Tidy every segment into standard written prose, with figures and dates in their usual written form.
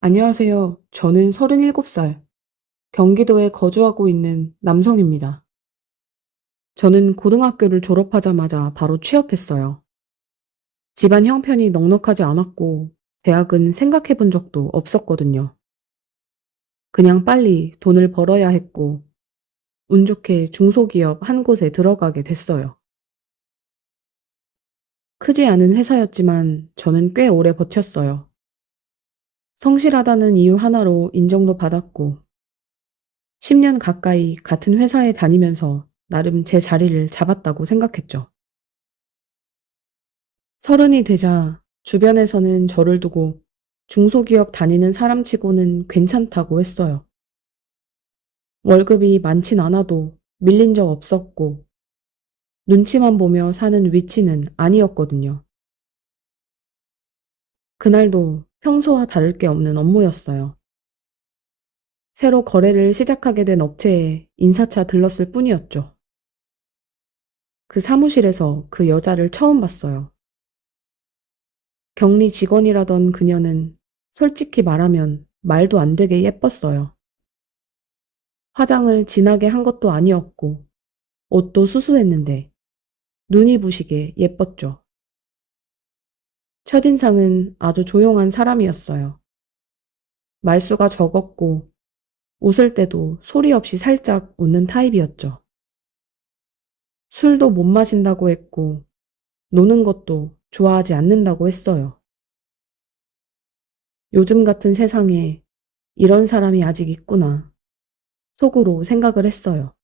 안녕하세요. 저는 37살, 경기도에 거주하고 있는 남성입니다. 저는 고등학교를 졸업하자마자 바로 취업했어요. 집안 형편이 넉넉하지 않았고, 대학은 생각해 본 적도 없었거든요. 그냥 빨리 돈을 벌어야 했고, 운 좋게 중소기업 한 곳에 들어가게 됐어요. 크지 않은 회사였지만 저는 꽤 오래 버텼어요. 성실하다는 이유 하나로 인정도 받았고, 10년 가까이 같은 회사에 다니면서 나름 제 자리를 잡았다고 생각했죠. 서른이 되자 주변에서는 저를 두고 중소기업 다니는 사람치고는 괜찮다고 했어요. 월급이 많진 않아도 밀린 적 없었고 눈치만 보며 사는 위치는 아니었거든요. 그날도 평소와 다를 게 없는 업무였어요. 새로 거래를 시작하게 된 업체에 인사차 들렀을 뿐이었죠. 그 사무실에서 그 여자를 처음 봤어요. 격리 직원이라던 그녀는 솔직히 말하면 말도 안 되게 예뻤어요. 화장을 진하게 한 것도 아니었고, 옷도 수수했는데, 눈이 부시게 예뻤죠. 첫인상은 아주 조용한 사람이었어요. 말수가 적었고, 웃을 때도 소리 없이 살짝 웃는 타입이었죠. 술도 못 마신다고 했고, 노는 것도 좋아하지 않는다고 했어요. 요즘 같은 세상에 이런 사람이 아직 있구나, 속으로 생각을 했어요.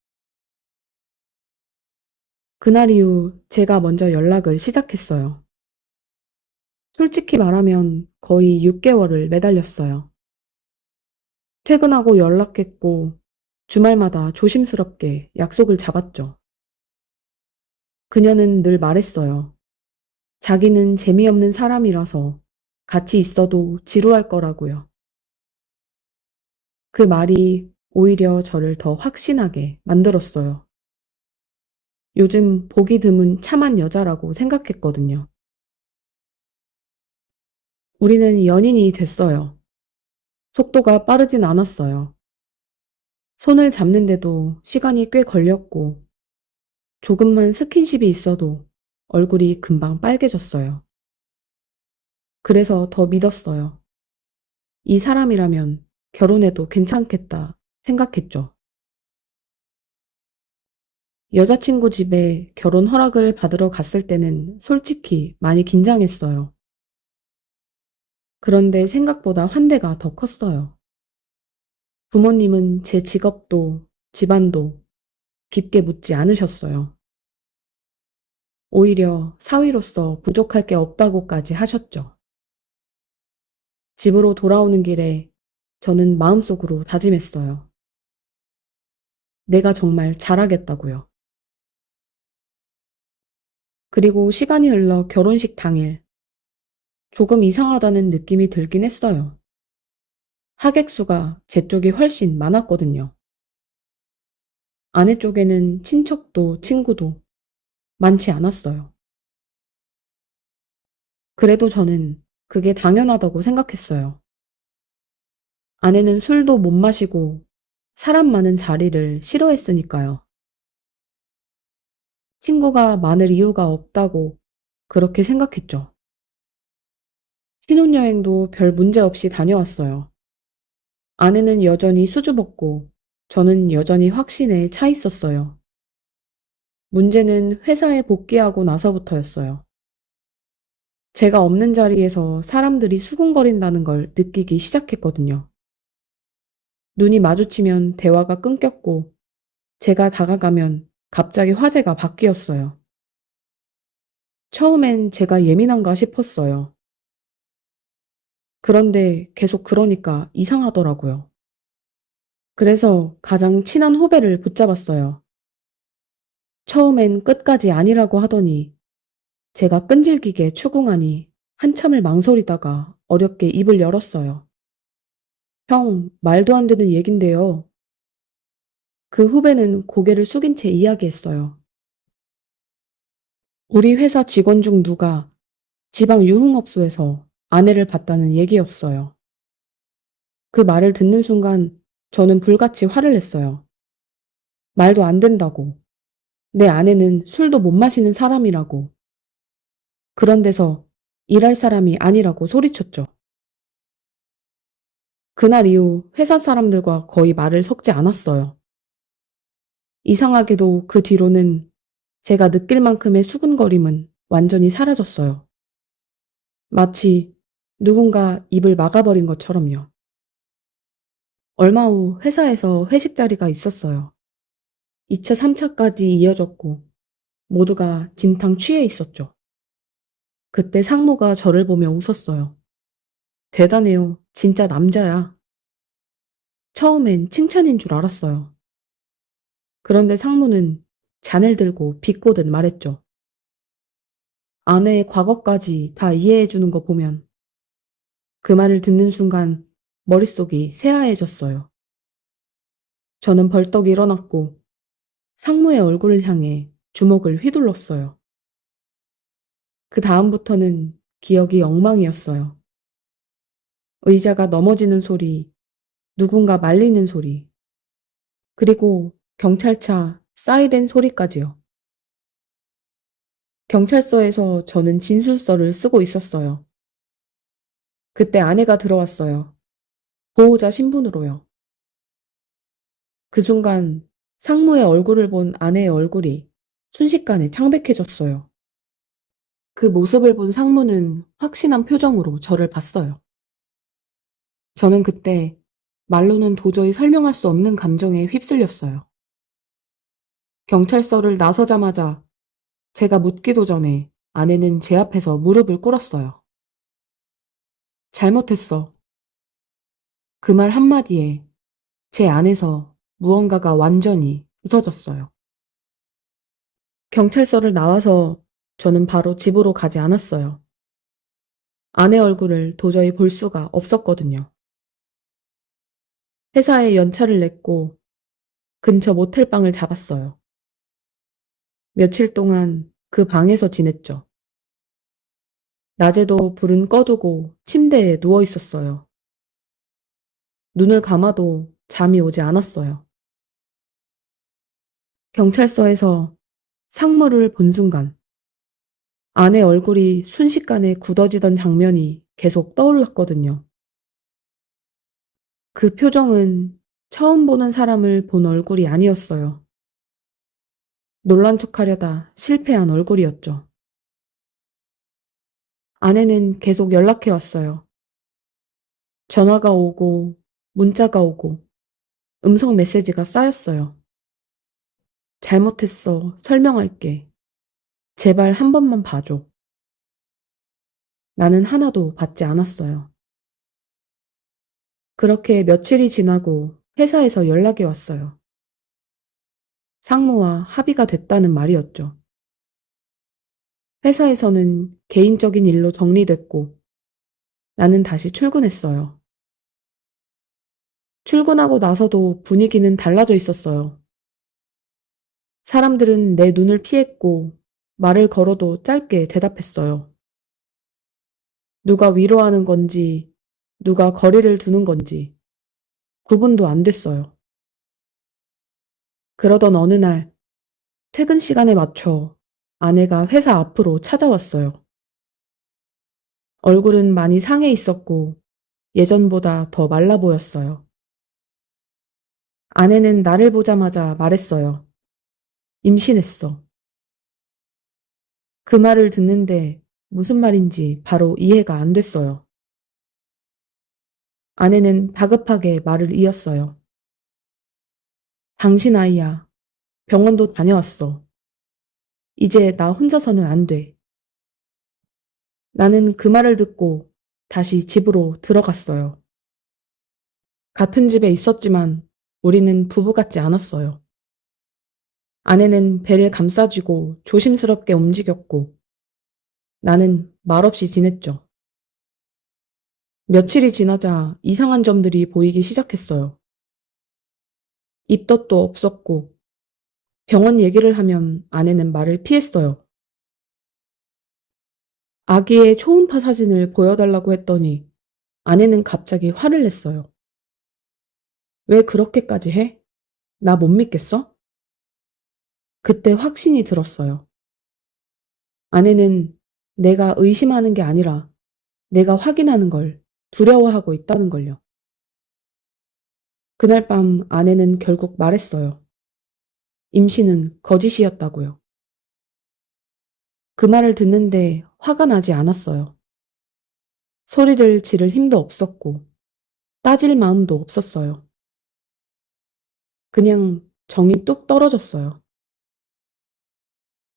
그날 이후 제가 먼저 연락을 시작했어요. 솔직히 말하면 거의 6개월을 매달렸어요. 퇴근하고 연락했고 주말마다 조심스럽게 약속을 잡았죠. 그녀는 늘 말했어요. 자기는 재미없는 사람이라서 같이 있어도 지루할 거라고요. 그 말이 오히려 저를 더 확신하게 만들었어요. 요즘 보기 드문 참한 여자라고 생각했거든요. 우리는 연인이 됐어요. 속도가 빠르진 않았어요. 손을 잡는데도 시간이 꽤 걸렸고 조금만 스킨십이 있어도 얼굴이 금방 빨개졌어요. 그래서 더 믿었어요. 이 사람이라면 결혼해도 괜찮겠다 생각했죠. 여자친구 집에 결혼 허락을 받으러 갔을 때는 솔직히 많이 긴장했어요. 그런데 생각보다 환대가 더 컸어요. 부모님은 제 직업도 집안도 깊게 묻지 않으셨어요. 오히려 사위로서 부족할 게 없다고까지 하셨죠. 집으로 돌아오는 길에 저는 마음속으로 다짐했어요. 내가 정말 잘하겠다고요. 그리고 시간이 흘러 결혼식 당일, 조금 이상하다는 느낌이 들긴 했어요. 하객 수가 제 쪽이 훨씬 많았거든요. 아내 쪽에는 친척도 친구도 많지 않았어요. 그래도 저는 그게 당연하다고 생각했어요. 아내는 술도 못 마시고 사람 많은 자리를 싫어했으니까요. 친구가 많을 이유가 없다고 그렇게 생각했죠. 신혼여행도 별 문제 없이 다녀왔어요. 아내는 여전히 수줍었고 저는 여전히 확신에 차 있었어요. 문제는 회사에 복귀하고 나서부터였어요. 제가 없는 자리에서 사람들이 수군거린다는 걸 느끼기 시작했거든요. 눈이 마주치면 대화가 끊겼고 제가 다가가면 갑자기 화제가 바뀌었어요. 처음엔 제가 예민한가 싶었어요. 그런데 계속 그러니까 이상하더라고요. 그래서 가장 친한 후배를 붙잡았어요. 처음엔 끝까지 아니라고 하더니 제가 끈질기게 추궁하니 한참을 망설이다가 어렵게 입을 열었어요. 형, 말도 안 되는 얘긴데요. 그 후배는 고개를 숙인 채 이야기했어요. 우리 회사 직원 중 누가 지방 유흥업소에서 아내를 봤다는 얘기였어요. 그 말을 듣는 순간 저는 불같이 화를 냈어요. 말도 안 된다고. 내 아내는 술도 못 마시는 사람이라고. 그런 데서 일할 사람이 아니라고 소리쳤죠. 그날 이후 회사 사람들과 거의 말을 섞지 않았어요. 이상하게도 그 뒤로는 제가 느낄 만큼의 수근거림은 완전히 사라졌어요. 마치 누군가 입을 막아버린 것처럼요. 얼마 후 회사에서 회식 자리가 있었어요. 2차, 3차까지 이어졌고 모두가 진탕 취해 있었죠. 그때 상무가 저를 보며 웃었어요. 대단해요. 진짜 남자야. 처음엔 칭찬인 줄 알았어요. 그런데 상무는 잔을 들고 비꼬듯 말했죠. 아내의 과거까지 다 이해해 주는 거 보면 그 말을 듣는 순간 머릿속이 새하얘졌어요. 저는 벌떡 일어났고 상무의 얼굴을 향해 주먹을 휘둘렀어요. 그 다음부터는 기억이 엉망이었어요. 의자가 넘어지는 소리, 누군가 말리는 소리, 그리고 경찰차 사이렌 소리까지요. 경찰서에서 저는 진술서를 쓰고 있었어요. 그때 아내가 들어왔어요. 보호자 신분으로요. 그 순간 상무의 얼굴을 본 아내의 얼굴이 순식간에 창백해졌어요. 그 모습을 본 상무는 확신한 표정으로 저를 봤어요. 저는 그때 말로는 도저히 설명할 수 없는 감정에 휩쓸렸어요. 경찰서를 나서자마자 제가 묻기도 전에 아내는 제 앞에서 무릎을 꿇었어요. 잘못했어. 그 말 한마디에 제 안에서 무언가가 완전히 부서졌어요. 경찰서를 나와서 저는 바로 집으로 가지 않았어요. 아내 얼굴을 도저히 볼 수가 없었거든요. 회사에 연차를 냈고 근처 모텔방을 잡았어요. 며칠 동안 그 방에서 지냈죠. 낮에도 불은 꺼두고 침대에 누워 있었어요. 눈을 감아도 잠이 오지 않았어요. 경찰서에서 상무를 본 순간 아내 얼굴이 순식간에 굳어지던 장면이 계속 떠올랐거든요. 그 표정은 처음 보는 사람을 본 얼굴이 아니었어요. 놀란 척하려다 실패한 얼굴이었죠. 아내는 계속 연락해 왔어요. 전화가 오고 문자가 오고 음성 메시지가 쌓였어요. 잘못했어. 설명할게. 제발 한 번만 봐줘. 나는 하나도 받지 않았어요. 그렇게 며칠이 지나고 회사에서 연락이 왔어요. 상무와 합의가 됐다는 말이었죠. 회사에서는 개인적인 일로 정리됐고 나는 다시 출근했어요. 출근하고 나서도 분위기는 달라져 있었어요. 사람들은 내 눈을 피했고 말을 걸어도 짧게 대답했어요. 누가 위로하는 건지, 누가 거리를 두는 건지 구분도 안 됐어요. 그러던 어느 날 퇴근 시간에 맞춰 아내가 회사 앞으로 찾아왔어요. 얼굴은 많이 상해 있었고 예전보다 더 말라 보였어요. 아내는 나를 보자마자 말했어요. 임신했어. 그 말을 듣는데 무슨 말인지 바로 이해가 안 됐어요. 아내는 다급하게 말을 이었어요. 당신 아이야. 병원도 다녀왔어. 이제 나 혼자서는 안 돼. 나는 그 말을 듣고 다시 집으로 들어갔어요. 같은 집에 있었지만 우리는 부부 같지 않았어요. 아내는 배를 감싸쥐고 조심스럽게 움직였고 나는 말없이 지냈죠. 며칠이 지나자 이상한 점들이 보이기 시작했어요. 입덧도 없었고 병원 얘기를 하면 아내는 말을 피했어요. 아기의 초음파 사진을 보여달라고 했더니 아내는 갑자기 화를 냈어요. 왜 그렇게까지 해? 나 못 믿겠어? 그때 확신이 들었어요. 아내는 내가 의심하는 게 아니라 내가 확인하는 걸 두려워하고 있다는 걸요. 그날 밤 아내는 결국 말했어요. 임신은 거짓이었다고요. 그 말을 듣는데 화가 나지 않았어요. 소리를 지를 힘도 없었고 따질 마음도 없었어요. 그냥 정이 뚝 떨어졌어요.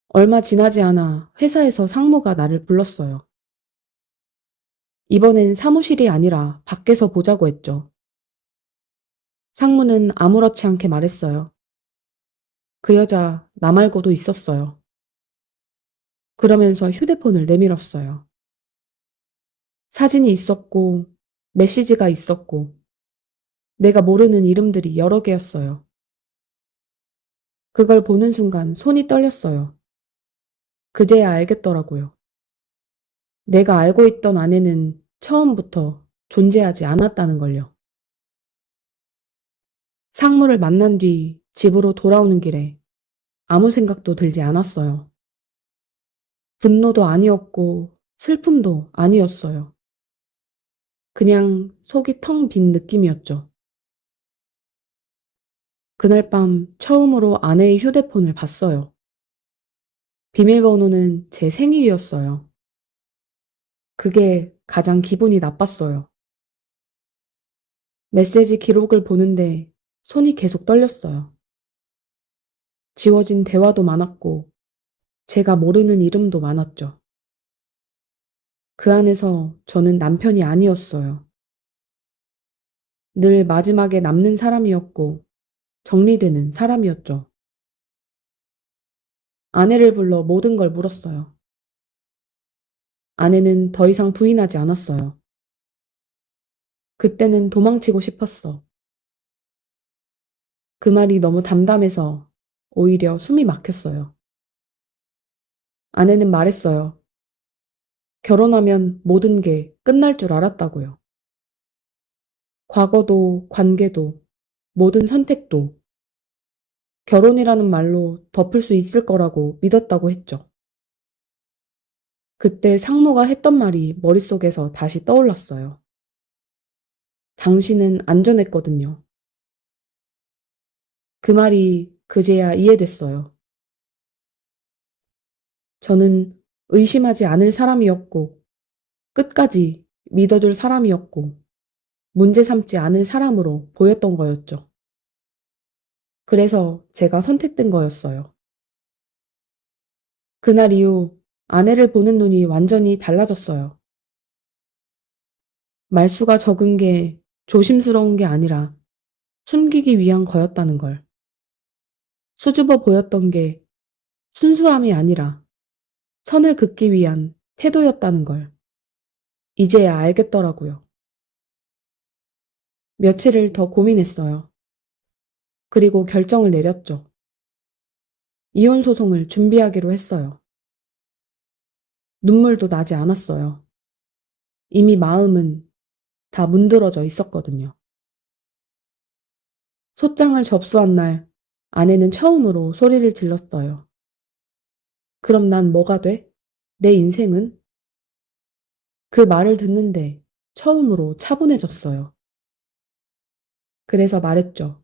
얼마 지나지 않아 회사에서 상무가 나를 불렀어요. 이번엔 사무실이 아니라 밖에서 보자고 했죠. 상무는 아무렇지 않게 말했어요. 그 여자 나 말고도 있었어요. 그러면서 휴대폰을 내밀었어요. 사진이 있었고 메시지가 있었고 내가 모르는 이름들이 여러 개였어요. 그걸 보는 순간 손이 떨렸어요. 그제야 알겠더라고요. 내가 알고 있던 아내는 처음부터 존재하지 않았다는 걸요. 상무를 만난 뒤 집으로 돌아오는 길에 아무 생각도 들지 않았어요. 분노도 아니었고 슬픔도 아니었어요. 그냥 속이 텅 빈 느낌이었죠. 그날 밤 처음으로 아내의 휴대폰을 봤어요. 비밀번호는 제 생일이었어요. 그게 가장 기분이 나빴어요. 메시지 기록을 보는데 손이 계속 떨렸어요. 지워진 대화도 많았고 제가 모르는 이름도 많았죠. 그 안에서 저는 남편이 아니었어요. 늘 마지막에 남는 사람이었고 정리되는 사람이었죠. 아내를 불러 모든 걸 물었어요. 아내는 더 이상 부인하지 않았어요. 그때는 도망치고 싶었어. 그 말이 너무 담담해서 오히려 숨이 막혔어요. 아내는 말했어요. 결혼하면 모든 게 끝날 줄 알았다고요. 과거도 관계도 모든 선택도 결혼이라는 말로 덮을 수 있을 거라고 믿었다고 했죠. 그때 상무가 했던 말이 머릿속에서 다시 떠올랐어요. 당신은 안전했거든요. 그 말이 그제야 이해됐어요. 저는 의심하지 않을 사람이었고, 끝까지 믿어줄 사람이었고, 문제 삼지 않을 사람으로 보였던 거였죠. 그래서 제가 선택된 거였어요. 그날 이후 아내를 보는 눈이 완전히 달라졌어요. 말수가 적은 게 조심스러운 게 아니라 숨기기 위한 거였다는 걸. 수줍어 보였던 게 순수함이 아니라 선을 긋기 위한 태도였다는 걸 이제야 알겠더라고요. 며칠을 더 고민했어요. 그리고 결정을 내렸죠. 이혼 소송을 준비하기로 했어요. 눈물도 나지 않았어요. 이미 마음은 다 문드러져 있었거든요. 소장을 접수한 날 아내는 처음으로 소리를 질렀어요. 그럼 난 뭐가 돼? 내 인생은? 그 말을 듣는데 처음으로 차분해졌어요. 그래서 말했죠.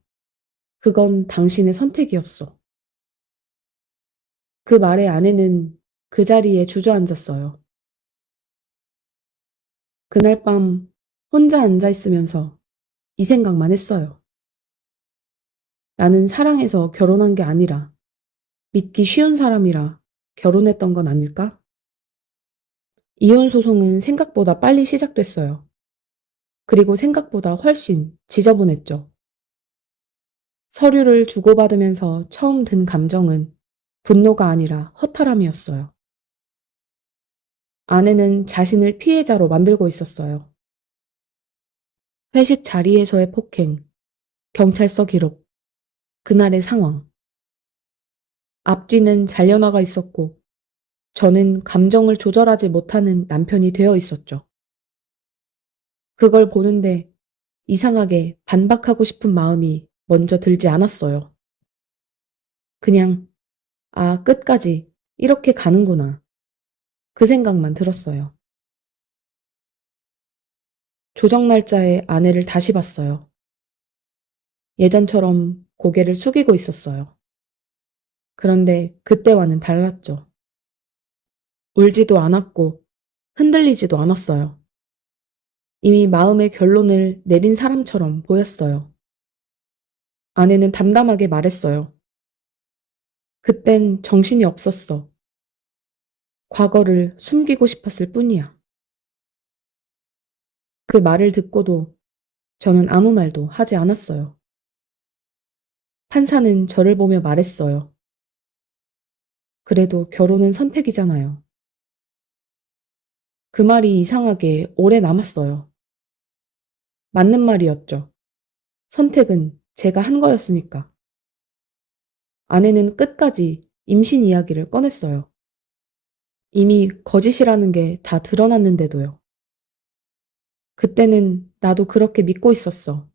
그건 당신의 선택이었어. 그 말에 아내는 그 자리에 주저앉았어요. 그날 밤 혼자 앉아 있으면서 이 생각만 했어요. 나는 사랑해서 결혼한 게 아니라 믿기 쉬운 사람이라 결혼했던 건 아닐까? 이혼 소송은 생각보다 빨리 시작됐어요. 그리고 생각보다 훨씬 지저분했죠. 서류를 주고받으면서 처음 든 감정은 분노가 아니라 허탈함이었어요. 아내는 자신을 피해자로 만들고 있었어요. 회식 자리에서의 폭행, 경찰서 기록, 그날의 상황. 앞뒤는 잘려나가 있었고 저는 감정을 조절하지 못하는 남편이 되어 있었죠. 그걸 보는데 이상하게 반박하고 싶은 마음이 먼저 들지 않았어요. 그냥, 아, 끝까지 이렇게 가는구나. 그 생각만 들었어요. 조정 날짜에 아내를 다시 봤어요. 예전처럼 고개를 숙이고 있었어요. 그런데 그때와는 달랐죠. 울지도 않았고 흔들리지도 않았어요. 이미 마음의 결론을 내린 사람처럼 보였어요. 아내는 담담하게 말했어요. 그땐 정신이 없었어. 과거를 숨기고 싶었을 뿐이야. 그 말을 듣고도 저는 아무 말도 하지 않았어요. 판사는 저를 보며 말했어요. 그래도 결혼은 선택이잖아요. 그 말이 이상하게 오래 남았어요. 맞는 말이었죠. 선택은 제가 한 거였으니까. 아내는 끝까지 임신 이야기를 꺼냈어요. 이미 거짓이라는 게 다 드러났는데도요. 그때는 나도 그렇게 믿고 있었어.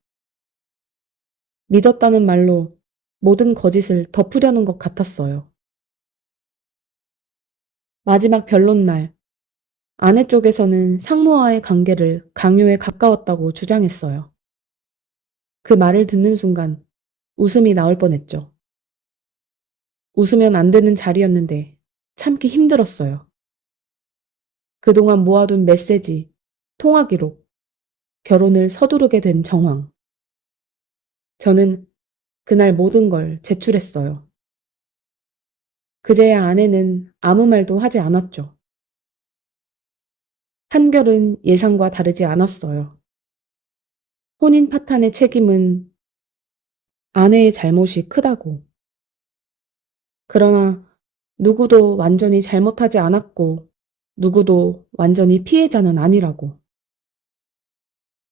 믿었다는 말로 모든 거짓을 덮으려는 것 같았어요. 마지막 변론 날, 아내 쪽에서는 상무와의 관계를 강요에 가까웠다고 주장했어요. 그 말을 듣는 순간 웃음이 나올 뻔했죠. 웃으면 안 되는 자리였는데 참기 힘들었어요. 그동안 모아둔 메시지, 통화 기록, 결혼을 서두르게 된 정황. 저는 그날 모든 걸 제출했어요. 그제야 아내는 아무 말도 하지 않았죠. 판결은 예상과 다르지 않았어요. 혼인 파탄의 책임은 아내의 잘못이 크다고. 그러나 누구도 완전히 잘못하지 않았고 누구도 완전히 피해자는 아니라고.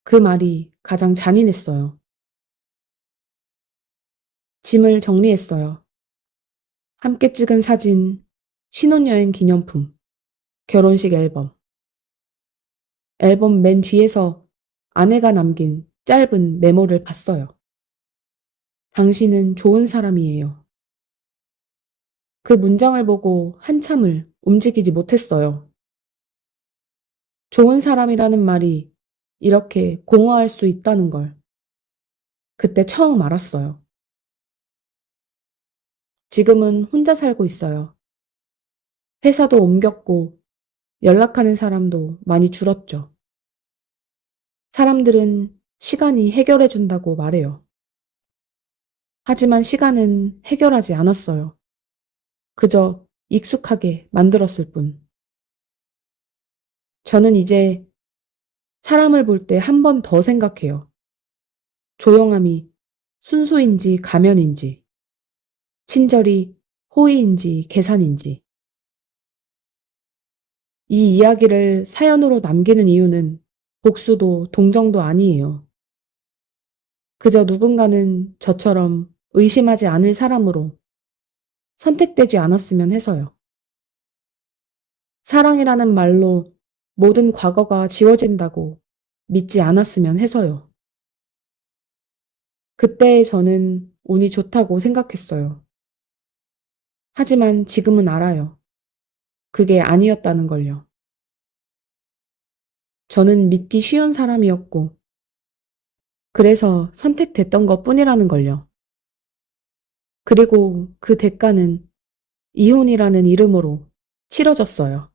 그 말이 가장 잔인했어요. 짐을 정리했어요. 함께 찍은 사진, 신혼여행 기념품, 결혼식 앨범. 앨범 맨 뒤에서 아내가 남긴 짧은 메모를 봤어요. 당신은 좋은 사람이에요. 그 문장을 보고 한참을 움직이지 못했어요. 좋은 사람이라는 말이 이렇게 공허할 수 있다는 걸 그때 처음 알았어요. 지금은 혼자 살고 있어요. 회사도 옮겼고 연락하는 사람도 많이 줄었죠. 사람들은 시간이 해결해 준다고 말해요. 하지만 시간은 해결하지 않았어요. 그저 익숙하게 만들었을 뿐. 저는 이제 사람을 볼 때 한 번 더 생각해요. 조용함이 순수인지 가면인지, 친절이 호의인지 계산인지. 이 이야기를 사연으로 남기는 이유는 복수도 동정도 아니에요. 그저 누군가는 저처럼 의심하지 않을 사람으로 선택되지 않았으면 해서요. 사랑이라는 말로 모든 과거가 지워진다고 믿지 않았으면 해서요. 그때 저는 운이 좋다고 생각했어요. 하지만 지금은 알아요. 그게 아니었다는 걸요. 저는 믿기 쉬운 사람이었고, 그래서 선택됐던 것 뿐이라는 걸요. 그리고 그 대가는 이혼이라는 이름으로 치러졌어요.